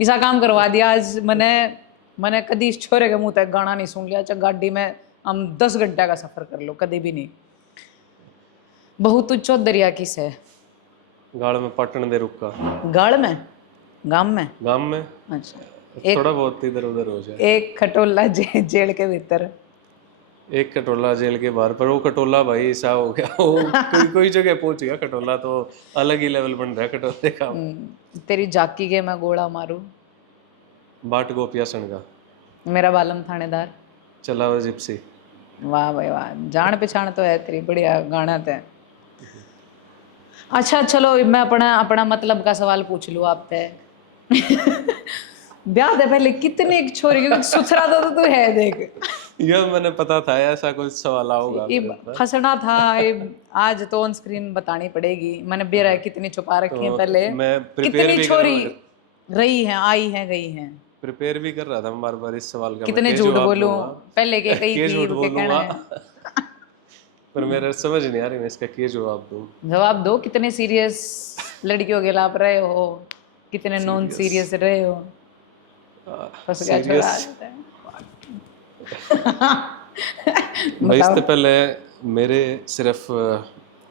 ऐसा काम करवा दिया आज मैंने कभी इस छोरे के मुंह तक गाना नहीं सुन लिया। अच्छा गाड़ी में हम 10 घंटे का सफर कर लो, कभी भी नहीं। बहुत तुच्छो दरिया किस है, गाड़ में पटन दे रुका, गाड़ में, गाम में, गाम में, अच्छा थोड़ा बहुत इधर उधर हो जाए। एक खटोला जेल के भीतर, एक कटोला जेल के बाहर, पर वो कटोला भाई ऐसा हो गया, वो कोई जगह पहुंच गया कटोला, तो अलग ही लेवल बन रहा है कटोले का। तेरी जाकी के मैं गोला मारू, बाट गोपिया सन का, मेरा बालम थानेदार, चला हुआ जिप्सी। वाह भाई वाह, जान पहचान तो है तेरी, बढ़िया गाना था। अच्छा चलो मैं अपना अपना मतलब का सवाल पूछ लूँ आपसे। ब्याह से पहले कितने एक छोरी, क्योंकि सुथरा तो तू है देख, यह मैंने पता था ऐसा कुछ सवाल होगा। ये फंसना था, ये आज तो ऑन स्क्रीन बतानी पड़ेगी। मैंने बेरा कितनी छुपा रखी है पहले, मैं प्रिपेयर कितनी भी छोरी रही हैं, आई हैं, गई हैं, प्रिपेयर भी कर रहा था बार बार इस सवाल का, कितने झूठ बोलूं, पहले के कई के थी झूठ के कहना है। पर मेरे समझ नहीं आ रही मैं इसका क्या जवाब दूं। जवाब दो, कितने सीरियस लड़कियों के लाभ रहे हो, कितने नॉन सीरियस रहे हो? फंस गया छोरा। भाई इससे पहले मेरे सिर्फ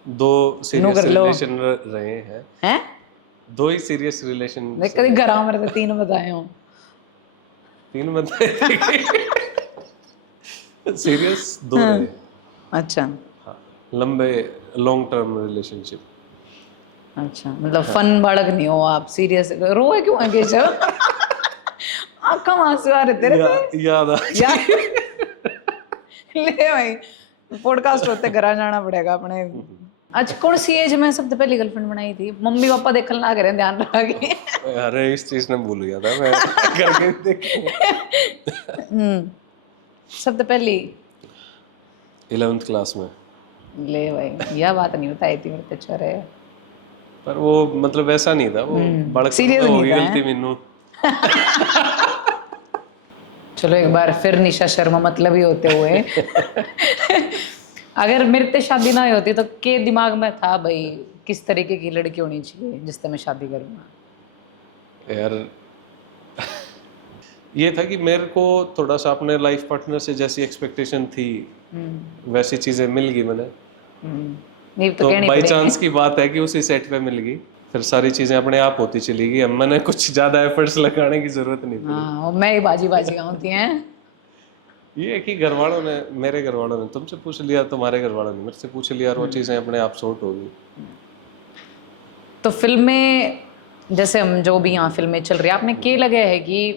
2 सीरियस रिलेशन रहे हैं, 2 ही सीरियस रिलेशन। मैं कभी घर में रहते 3 बताए हूँ, 3 बताए सीरियस 2 रहे। अच्छा हाँ, लंबे लॉन्ग टर्म रिलेशनशिप। अच्छा मतलब फन बालक नहीं हो आप, सीरियस रोए क्यों है केशव? आंखों में आंसू आ रहे तेरे पे, याद आ ले भाई पॉडकास्ट होते घर जाना पड़ेगा अपने। अच्छा कौन सी एज में सबसे पहली गर्लफ्रेंड बनाई थी? मम्मी पापा देखने लग रहे हैं, ध्यान रखा के। अरे इस चीज ने भूल गया था मैं करके देखूंगा। सबसे पहली 11th क्लास में। ले भाई यह बात नहीं बताई थी मेरे छोरे, पर वो मतलब ऐसा नहीं था, वो बड़क सीरियस हो नहीं गई था, गलती मैनू। चलो एक बार फिर निशा शर्मा मतलब ही होते हुए अगर मेरे से शादी ना होती तो के दिमाग में था भाई किस तरीके की लड़की होनी चाहिए जिससे मैं शादी करूँगा? यार ये था कि मेरे को थोड़ा सा अपने लाइफ पार्टनर से जैसी एक्सपेक्टेशन थी वैसी चीजें मिल गई मैंने, नहीं तो कहनी बाई पड़ेगी। चांस की बात है कि उसी सेट पे मिल गई, फिर सारी चीजें अपने आप होती चली गई, अब मैंने कुछ ज्यादा एफर्ट्स लगाने की जरूरत नहीं पड़ी। हाँ और मैं ही बाजी होती हैं। ये है कि घर वालों ने, मेरे घर वालों ने तुमसे पूछ लिया, तुम्हारे घर वालों ने मेरे से पूछ लिया, और वो चीजें अपने आप सॉर्ट हो गई। तो फिल्में जैसे हम जो भी यहाँ फिल्में चल रही है, आपने क्या लगे है कि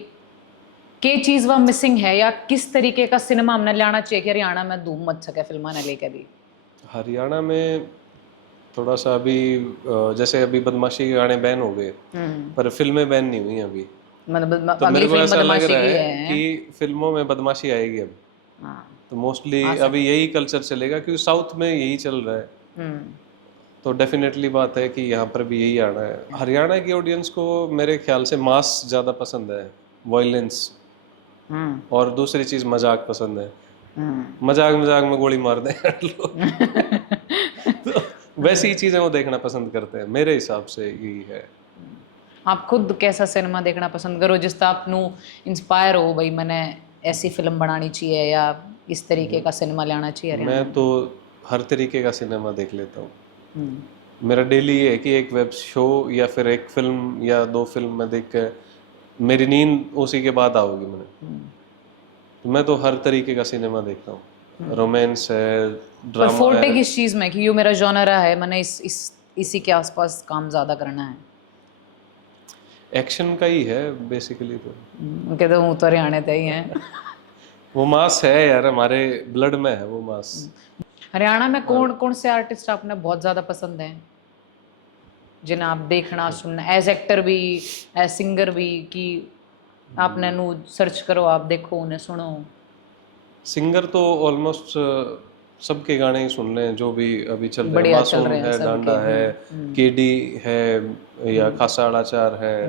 के चीज वह मिसिंग है, या किस तरीके का सिनेमा हमने लाना चाहिए कि हरियाणा में धूम मच सके फिल्मा ने लेकर भी? हरियाणा में थोड़ा सा अभी जैसे अभी बदमाशी के गाने बैन हो गए, पर फिल्में बैन नहीं हुई अभी। मतलब तो मेरे अगली को फिल्म ऐसा लग बदमाशी रहा की है है। कि फिल्मों में बदमाशी आएगी अब। हाँ। तो मोस्टली अभी यही कल्चर चलेगा क्योंकि साउथ में यही चल रहा है, तो डेफिनेटली बात है कि यहाँ पर भी यही आना है। हरियाणा की ऑडियंस को मेरे ख्याल से मास ज़्यादा पसंद है, वायलेंस। और दूसरी चीज मजाक पसंद है, मजाक मजाक में गोली मार दें लोग। तो वैसी चीजें वो देखना पसंद करते हैं, मेरे हिसाब से यही है। आप खुद कैसा सिनेमा देखना पसंद करो जिससे आप नू इंस्पायर हो, भाई मैंने ऐसी फिल्म बनानी चाहिए या इस तरीके का सिनेमा लाना चाहिए मैं तो हर तरीके का सिनेमा देख लेता हूँ। मेरा डेली ये है कि एक वेब शो या फिर एक फिल्म या 2 फिल्म मैं देख के मेरी नींद उसी के बाद आओगी मैंने। तो मैं तो हर तरीके का सिनेमा देखता हूँ, रोमांस है, पर ड्रामा फोर्टे है। किस चीज में कि यो मेरा जॉनरा है, मैंने इसी के आसपास काम ज्यादा करना है? एक्शन का ही है बेसिकली। तो कहते हूँ तो हरियाणा ते ही है। वो मास है यार, हमारे ब्लड में है वो मास। हरियाणा में कौन कौन से आर्टिस्ट आपने बहुत ज्यादा पसंद हैं जिन्हें आप देखना सुनना, एज एक्टर भी एज सिंगर भी, कि आपने नू सर्च करो, आप देखो उन्हें सुनो? सिंगर तो ऑलमोस्ट सबके गाने ही सुन लें जो भी अभी चल रहे हैं। बढ़िया चल मासूम रहे हैं है, सबके। डांडा है, केडी है, या खासा आड़ाचार है,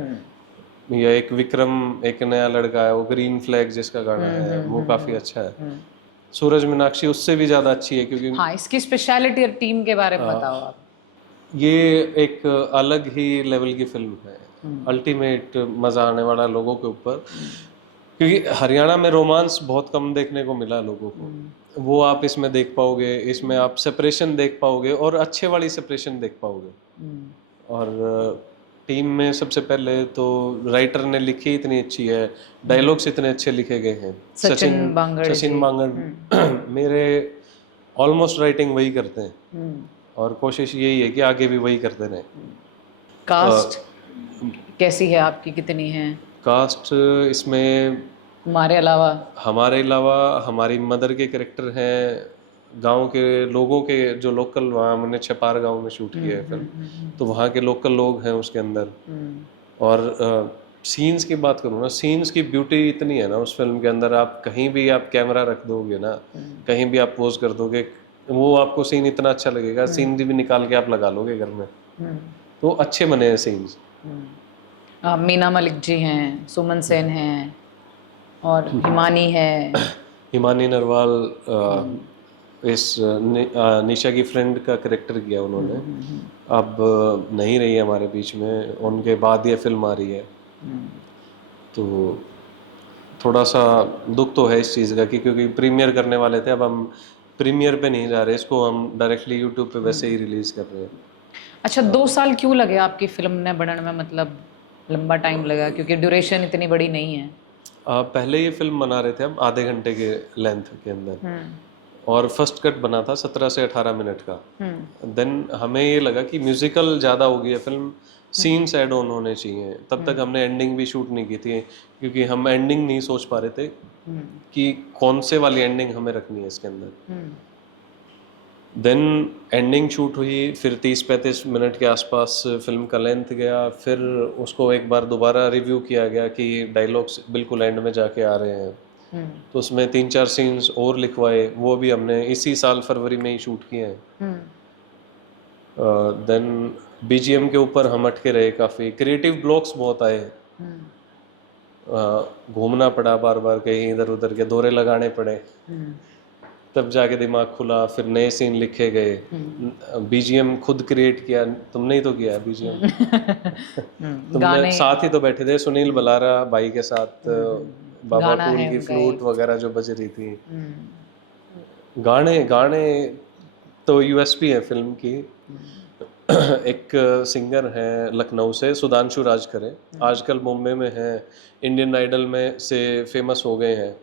या एक विक्रम, एक नया लड़का है वो ग्रीन फ्लैग जिसका गाना है वो काफी अच्छा है। सूरज मीनाक्षी उससे भी ज्यादा अच्छी है क्योंकि हाँ, इसकी स्पेशलिटी और टीम के बारे में बताओ आप। ये एक अलग ही लेवल की फिल्म है, अल्टीमेट मजा आने वाला लोगों के ऊपर। क्योंकि हरियाणा में रोमांस बहुत कम देखने को मिला लोगों को, वो आप इसमें देख पाओगे। इसमें आप सेपरेशन देख पाओगे और अच्छे वाली सेपरेशन देख पाओगे। और टीम में सबसे पहले तो राइटर ने लिखी इतनी अच्छी है, डायलॉग्स इतने अच्छे लिखे गए हैं। सचिन बांगड़ सचिन बांगड़ मेरे ऑलमोस्ट राइटिंग वही करते हैं और कोशिश यही है कि आगे भी वही करते रहे। कास्ट कैसी है आपकी, कितनी है? कास्ट इसमें हमारे अलावा हमारी मदर के कैरेक्टर हैं, गांव के लोगों के जो लोकल, वहाँ हमने छपार गांव में शूट किया है फिल्म, तो वहाँ के लोकल लोग हैं उसके अंदर। और सीन्स की बात करूँ ना, सीन्स की ब्यूटी इतनी है ना उस फिल्म के अंदर, आप कहीं भी आप कैमरा रख दोगे ना, कहीं भी आप पोज कर दोगे, वो आपको सीन इतना अच्छा लगेगा, सीनरी भी निकाल के आप लगा लोगे घर में। तो अच्छे बने हैं सीन्स। मीना मलिक जी हैं, सुमन सेन हैं, और हिमानी है। हिमानी नरवाल निशा की फ्रेंड का करेक्टर किया उन्होंने। अब नहीं रही है हमारे बीच में, उनके बाद ये फिल्म आ रही है। तो थोड़ा सा दुख तो है इस चीज़ का कि क्योंकि प्रीमियर करने वाले थे, अब हम प्रीमियर पे नहीं जा रहे, इसको हम डायरेक्टली यूट्यूब पे वैसे ही रिलीज़ कर रहे हैं। अच्छा, 2 साल क्यों लगे आपकी फिल्म ने बनने में? मतलब लंबा टाइम लगा क्योंकि ड्यूरेशन इतनी बड़ी नहीं है। पहले ये फिल्म बना रहे थे हम आधे घंटे के लेंथ के अंदर, और फर्स्ट कट बना था 17 से 18 मिनट का। देन हमें ये लगा कि म्यूजिकल ज़्यादा हो गई है फिल्म, सीन्स ऐड ऑन होने चाहिए। तब तक हमने एंडिंग भी शूट नहीं की थी क्योंकि हम एंडिंग नहीं सोच पा रहे थे कि कौन से वाली एंडिंग हमें रखनी है इसके अंदर। देन एंडिंग शूट हुई, फिर 30-35 मिनट के आसपास फिल्म का लेंथ गया, फिर उसको एक बार दोबारा रिव्यू किया गया कि डायलॉग्स बिल्कुल एंड में जाके आ रहे हैं। तो उसमें 3-4 सीन्स और लिखवाए, वो भी हमने इसी साल फरवरी में ही शूट किए हैं। देन बीजीएम के ऊपर हम अटके रहे, काफ़ी क्रिएटिव ब्लॉक्स बहुत आए, घूमना पड़ा बार बार, कहीं इधर उधर के दौरे लगाने पड़े, तब जाके दिमाग खुला, फिर नए सीन लिखे गए। बीजीएम खुद क्रिएट किया, तुमने ही तो किया बीजीएम। तुमने साथ ही तो बैठे थे सुनील बलारा भाई के साथ, बाबा कूल की फ्लूट वगैरह जो बज रही थी। गाने गाने तो यूएसपी है फिल्म की। एक सिंगर है लखनऊ से, सुधांशु राजखरे, आजकल मुंबई में है, इंडियन आइडल में से फेमस हो गए हैं।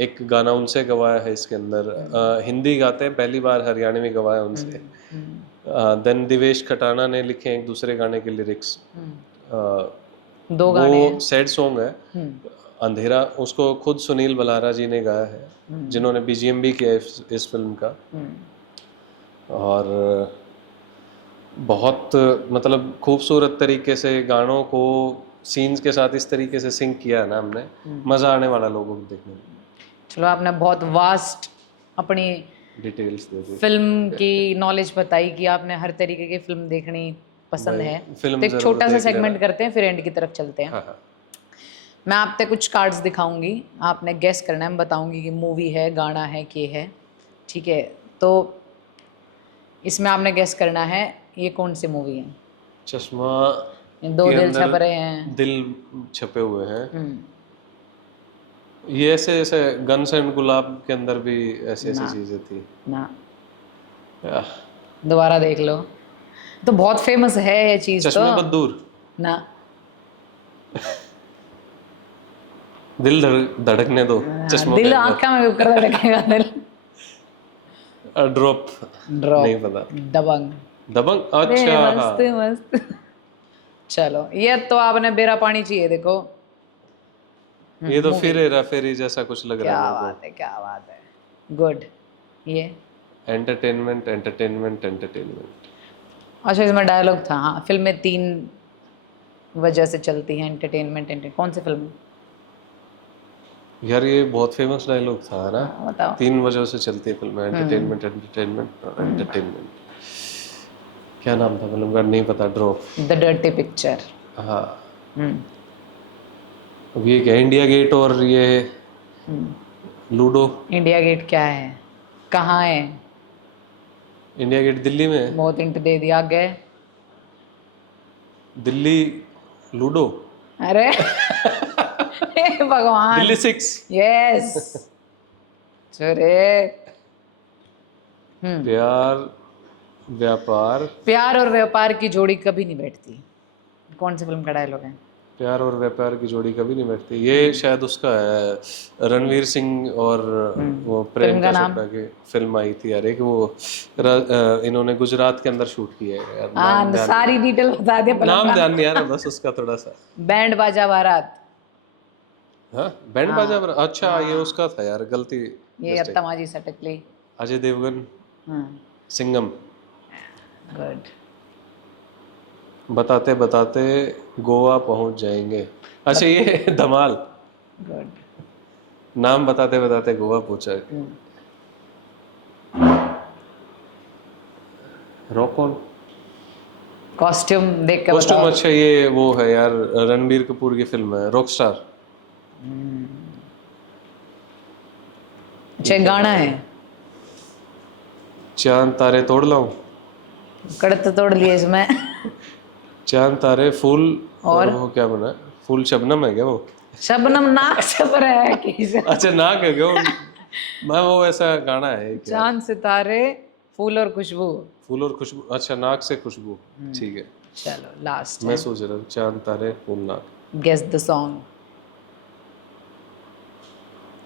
एक गाना उनसे गवाया है इसके अंदर, हिंदी गाते हैं, पहली बार हरियाणवी गवाया उनसे। देन दिवेश खटाना ने लिखे एक दूसरे गाने के लिरिक्स, 2 गाने वो सैड सॉन्ग है अंधेरा, उसको खुद सुनील बलारा जी ने गाया है, जिन्होंने बीजीएम भी किया इस फिल्म का। और बहुत मतलब खूबसूरत तरीके से गानों को सीन्स के साथ इस तरीके से सिंक किया है ना हमने, मज़ा आने वाला लोगों को देखने में। चलो, आपने बहुत वास्ट अपनी डिटेल्स दे दी, फिल्म की नॉलेज बताई कि आपने हर तरीके की फिल्म देखनी पसंद है। फिल्म तो एक छोटा सा सेगमेंट करते हैं, फिर एंड की तरफ चलते हैं। हाँ। मैं आपसे कुछ कार्ड्स दिखाऊंगी, आपने गेस करना है, मैं बताऊंगी कि मूवी है, गाना है, के है, ठीक है? तो इसमें आपने गेस करना है ये कौन सी मूवी है। चश्मा ये दो के दिल अंदर छप रहे हैं। दिल छपे हुए हैं। ये ऐसे ऐसे गन्स एंड गुलाब के अंदर भी ऐसी ऐसी ना चीजें थी। ना, आह, दोबारा देख लो। तो बहुत फेमस है ये चीज तो। चश्मे बदूर, ना, दिल धड़कने दो, चश्मों के दिल अंदर। आँख में ऊपर धड़केगा दिल। ड्रॉप, नहीं ड्रॉप, पता। दबंग। दबंग, अरे अच्छा हाँ। मस्त मस्त। चलो ये तो आपने बेरा पानी चाहिए देखो। ये तो मूवी, फिर हेरा फेरी जैसा कुछ लग रहा क्या है मेरे बात है, क्या बात है, गुड। ये को। Entertainment entertainment entertainment. अच्छा, इसमें डायलॉग था। हाँ, फिल्में तीन वजह से चलती हैं, एंटरटेनमेंट। कौन सी फिल्म? यार ये बहुत फेमस डायलॉग था ना। हाँ, बताओ। 3 वजहों से चलती है फिल्म, एंटरटेनमेंट एंटरटेनमेंट और एंटरटेनमेंट। क्या नाम था फिल्म का, नहीं पता। ड्रॉप। The dirty picture. हाँ। अब ये क्या, इंडिया गेट और ये लूडो। इंडिया गेट क्या है, कहाँ है? इंडिया गेट दिल्ली में है। बहुत हिंट दे दिया, आगे। दिल्ली लूडो। अरे हे भगवान, दिल्ली 6। यस। चोरे। प्यार व्यापार। प्यार और व्यापार की जोड़ी कभी नहीं बैठती, कौन सी फिल्म का डायलॉग है? प्यार और व्यापार की जोड़ी कभी नहीं बैठती, ये शायद उसका है, रणवीर सिंह और वो फिल्म प्रियंका का नाम? चोपड़ा की फिल्म आई थी यार एक, वो इन्होंने गुजरात के अंदर शूट किया है यार। हाँ, सारी डिटेल बता दे। नाम ध्यान नहीं आ रहा बस उसका थोड़ा सा। बैंड बाजा बारात। हाँ, बैंड बाजा अच्छा ये उसका था यार, गलती। ये अत्तमाजी सटकली। अजय देवगन, हाँ, सिंघम। गुड। बताते बताते गोवा पहुंच जाएंगे। अच्छा ये धमाल। गुड। नाम बताते बताते गोवा पहुंचा। Rock on. कॉस्ट्यूम देख के कॉस्ट्यूम बताओ। अच्छा, ये वो है यार, रणबीर कपूर की फिल्म है, रॉक स्टार। अच्छा, गाना है। चांद तारे तोड़ लाऊं। कड़त तोड़ लिए इसमें। चांद तारे फूल और और वो क्या बना है? फूल शबनम है क्या वो? शबनम नाक से पर है कि अच्छा नाक है क्या वो? मैं वो ऐसा गाना है क्या? चांद सितारे फूल और खुशबू। फूल और खुशबू, अच्छा नाक से खुशबू, ठीक है। चलो लास्ट मैं है, सोच रहा हूँ चांद तारे फूल नाक। Guess the song.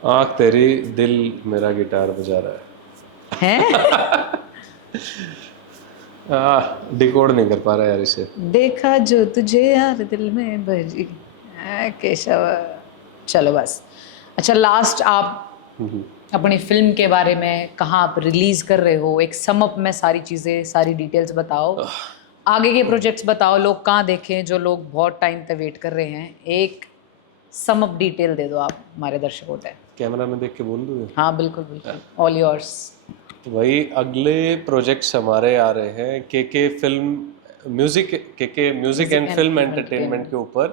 आँख तेरी, दिल मेरा गिटार बजा रहा है। हैं? डिकोड नहीं कर पा रहा यार इसे। देखा जो तुझे यार दिल में बजी। केशव। चलो बस। अच्छा, लास्ट आप अपनी फिल्म के बारे में, कहाँ आप रिलीज कर रहे हो, एक समअप में सारी चीज़ें, सारी डिटेल्स बताओ। आगे के प्रोजेक्ट्स बताओ, लोग कहाँ देखें जो लोग बहुत टाइम तक वेट कर रहे हैं। एक समअप डिटेल दे दो आप हमारे दर्शकों को। कैमरा में देख के बोल दूँ? हाँ बिल्कुल बिल्कुल, ऑल योर्स। तो वही अगले प्रोजेक्ट्स हमारे आ रहे हैं के फिल्म म्यूजिक, के म्यूजिक एंड फिल्म एंटरटेनमेंट के ऊपर।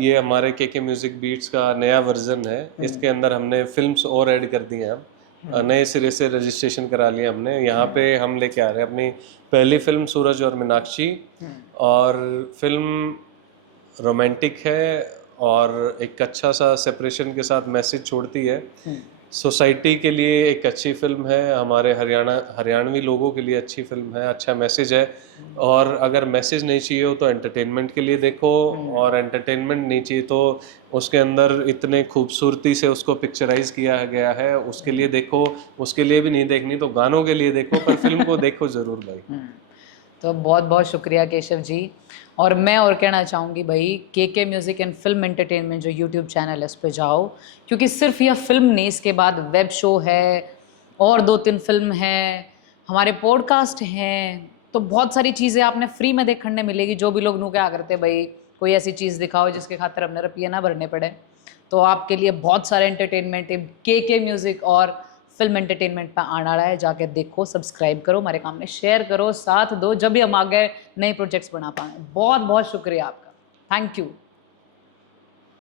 ये हमारे के म्यूजिक बीट्स का नया वर्जन है। इसके अंदर हमने फिल्म्स और ऐड कर दी हैं। हम नए सिरे से रजिस्ट्रेशन करा लिया हमने। यहाँ पे हम लेके आ रहे हैं अपनी पहली फिल्म सूरज और मीनाक्षी, और फिल्म रोमांटिक है और एक अच्छा सा सेपरेशन के साथ मैसेज छोड़ती है। सोसाइटी के लिए एक अच्छी फिल्म है, हमारे हरियाणवी लोगों के लिए अच्छी फिल्म है, अच्छा मैसेज है। और अगर मैसेज नहीं चाहिए हो तो एंटरटेनमेंट के लिए देखो, और एंटरटेनमेंट नहीं चाहिए तो उसके अंदर इतने खूबसूरती से उसको पिक्चराइज किया गया है, उसके लिए देखो। उसके लिए भी नहीं देखनी तो गानों के लिए देखो, पर फिल्म को देखो ज़रूर भाई। तो बहुत बहुत शुक्रिया केशव जी। और मैं और कहना चाहूँगी भाई, के म्यूज़िक एंड फिल्म एंटरटेनमेंट जो यूट्यूब चैनल है उस पर जाओ, क्योंकि सिर्फ यह फिल्म नहीं, इसके बाद वेब शो है और 2-3 फिल्म है, हमारे पॉडकास्ट हैं। तो बहुत सारी चीज़ें आपने फ्री में देखने मिलेगी। जो भी लोग नू क्या करते भाई, कोई ऐसी चीज़ दिखाओ जिसके खातिर अपने रुपये ना भरने पड़े। तो आपके लिए बहुत सारे एंटरटेनमेंट है, के म्यूज़िक और फिल्म एंटरटेनमेंट पे आना रहा है। जाके देखो, सब्सक्राइब करो, हमारे काम में शेयर करो, साथ दो, जब भी हम आगे नए प्रोजेक्ट्स बना पाए। बहुत बहुत शुक्रिया आपका, थैंक यू।